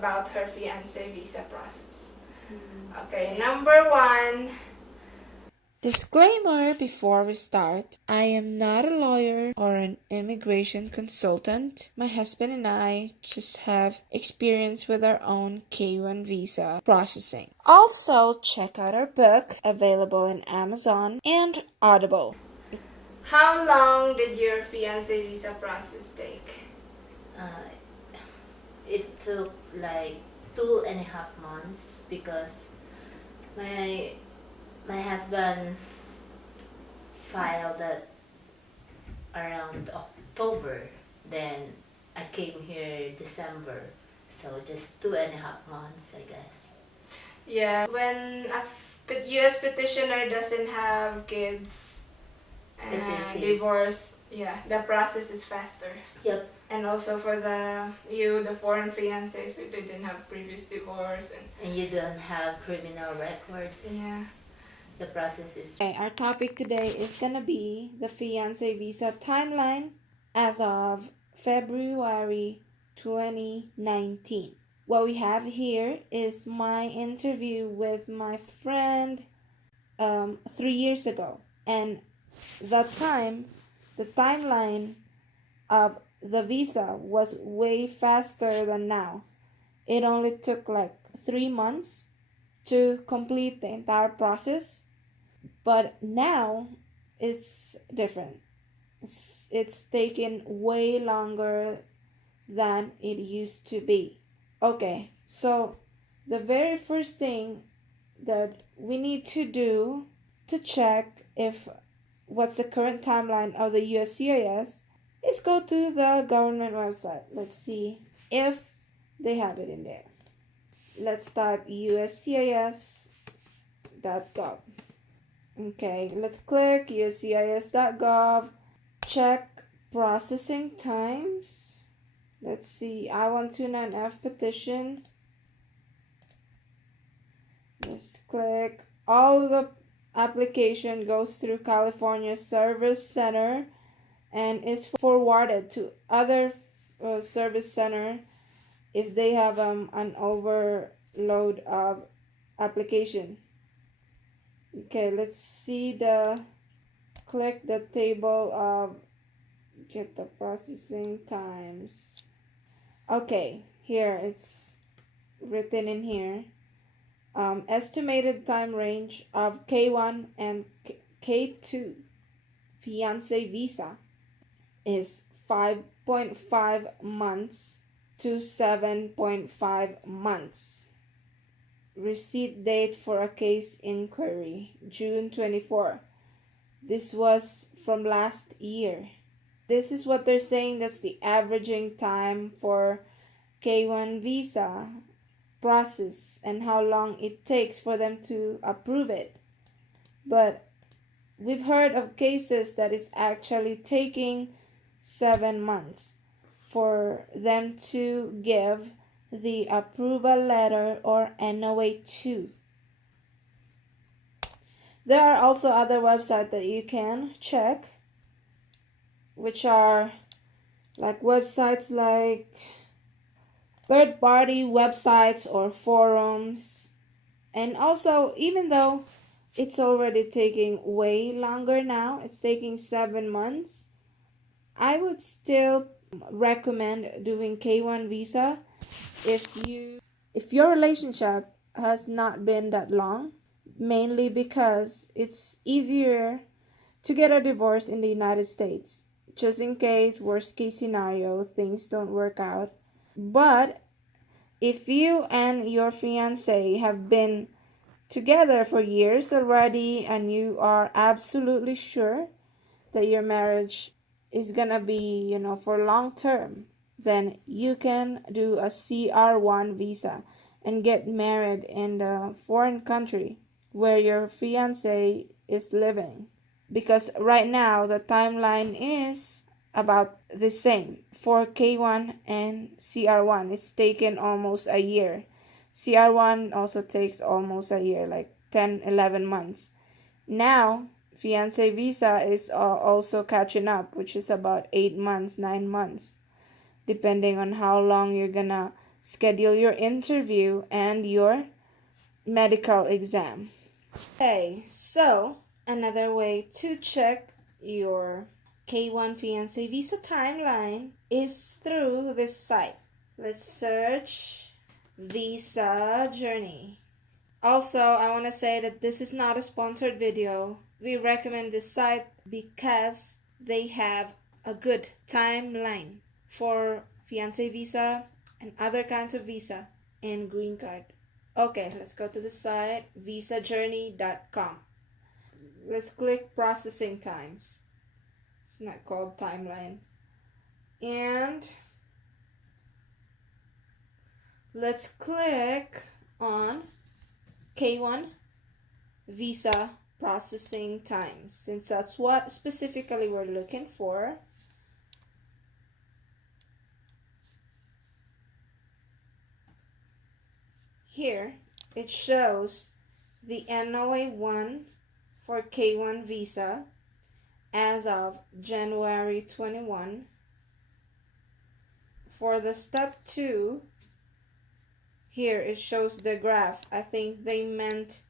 about her fiance visa process. Okay, number 1. Disclaimer before we start. I am not a lawyer or an immigration consultant. My husband and I just have experience with our own K1 visa processing. Also, check out our book available in Amazon and Audible. How long did your fiance visa process take? It took like 2.5 months because my husband filed it around October. Then I came here December, so just 2.5 months, I guess. Yeah, when a U.S. petitioner doesn't have kids It's and easy. divorce, the process is faster. Yep. And also for the foreign fiance, if you didn't have previous divorce And you don't have criminal records. yeah. The process is. Okay, our topic today is gonna be the fiance visa timeline as of February 2019. What we have here is my interview with my friend 3 years ago, and the timeline of the visa was way faster than now. It only took like 3 months to complete the entire process, but now it's different. It's taken way longer than it used to be. Okay, so the very first thing that we need to do to check if what's the current timeline of the USCIS is go to the government website. Let's see if they have it in there. Let's type Uscis.gov. Okay, let's click Uscis.gov. Check processing times. Let's see, I-129F petition. Let's click. All the application goes through California Service Center and is forwarded to other service center if they have an overload of application. Okay, let's see click the table of get the processing times. Okay, here it's written in here. Estimated time range of K1 and K2 fiance visa is 5.5 months to 7.5 months. Receipt date for a case inquiry, June 24. This was from last year. This is what they're saying, that's the averaging time for K1 visa process and how long it takes for them to approve it. But we've heard of cases that it's actually taking 7 months for them to give the approval letter or NOA 2. There are also other websites that you can check, which are like websites like third-party websites or forums. And also, even though it's already taking way longer now, it's taking 7 months, I would still recommend doing K1 visa if your relationship has not been that long, mainly because it's easier to get a divorce in the United States, just in case worst case scenario things don't work out. But if you and your fiance have been together for years already and you are absolutely sure that your marriage is gonna be, for long term, then you can do a CR1 visa and get married in the foreign country where your fiance is living. Because right now the timeline is about the same for K1 and CR1. It's taken almost a year. CR1 also takes almost a year, like 10-11 months. Now fiance visa is also catching up, which is about 8 months, 9 months, depending on how long you're gonna schedule your interview and your medical exam. Okay, so another way to check your K1 fiance visa timeline is through this site. Let's search Visa Journey. Also, I want to say that this is not a sponsored video. We recommend this site because they have a good timeline for fiance visa and other kinds of visa and green card. Okay, let's go to the site VisaJourney.com. Let's click processing times. It's not called timeline. And let's click on K1 visa processing times, since that's what specifically we're looking for. Here it shows the NOA1 for K1 visa as of January 21. For the step 2, here it shows the graph. I think they meant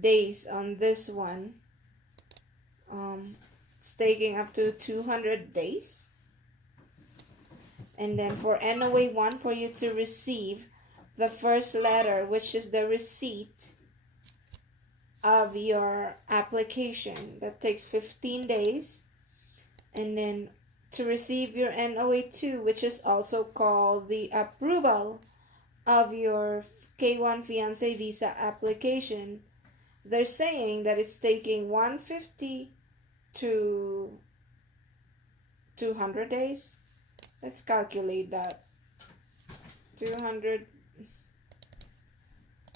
days on this one. It's taking up to 200 days. And then for NOA1, for you to receive the first letter, which is the receipt of your application, that takes 15 days. And then to receive your NOA2, which is also called the approval of your K1 fiance visa application, they're saying that it's taking 150 to 200 days. Let's calculate that. 200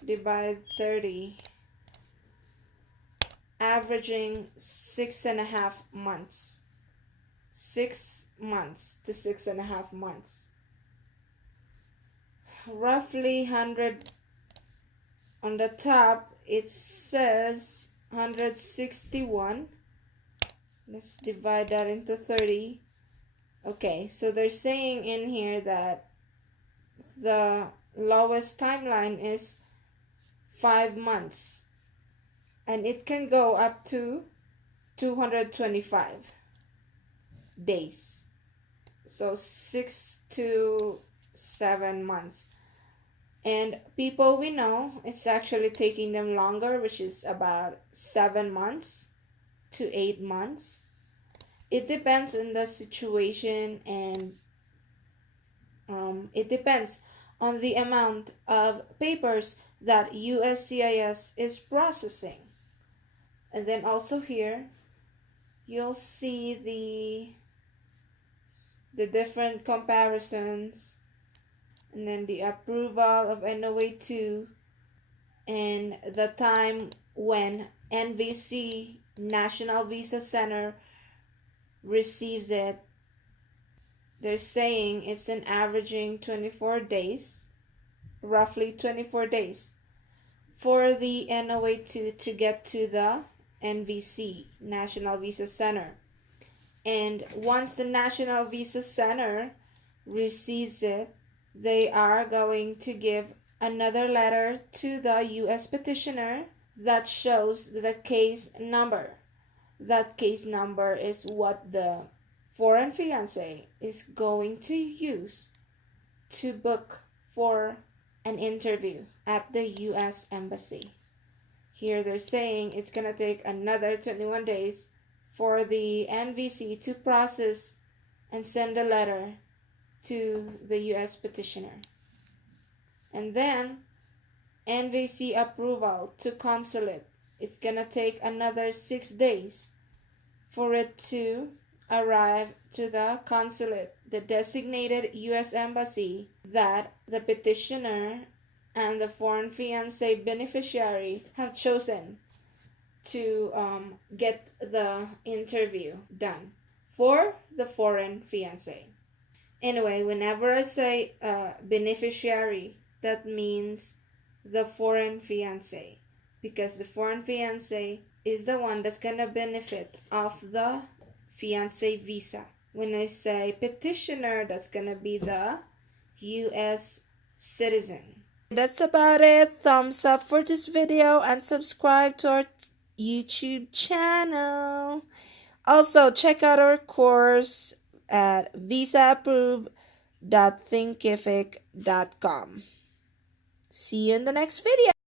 divide 30, averaging 6.5 months. 6 months to 6.5 months. Roughly 100. On the top it says 161. Let's divide that into 30. Okay, so they're saying in here that the lowest timeline is 5 months, and it can go up to 225 days. So 6 to 7 months. And people we know, it's actually taking them longer, which is about 7 months to 8 months. It depends on the situation, and it depends on the amount of papers that USCIS is processing. And then also here you'll see the different comparisons, and then the approval of NOA2 and the time when NVC, National Visa Center, receives it. They're saying it's an averaging 24 days, roughly 24 days, for the NOA2 to get to the NVC, National Visa Center. And once the National Visa Center receives it, they are going to give another letter to the U.S. petitioner that shows the case number. That case number is what the foreign fiancé is going to use to book for an interview at the U.S. Embassy. Here they're saying it's going to take another 21 days for the NVC to process and send a letter to the U.S. petitioner. And then NVC approval to consulate. It's going to take another 6 days for it to arrive to the consulate, the designated U.S. Embassy that the petitioner and the foreign fiancé beneficiary have chosen to get the interview done for the foreign fiancé. Anyway, whenever I say beneficiary, that means the foreign fiancé, because the foreign fiancé is the one that's gonna benefit off the fiancé visa. When I say petitioner, that's gonna be the U.S. citizen. That's about it. Thumbs up for this video and subscribe to our YouTube channel. Also, check out our course at VisaApproved.thinkific.com. See you in the next video.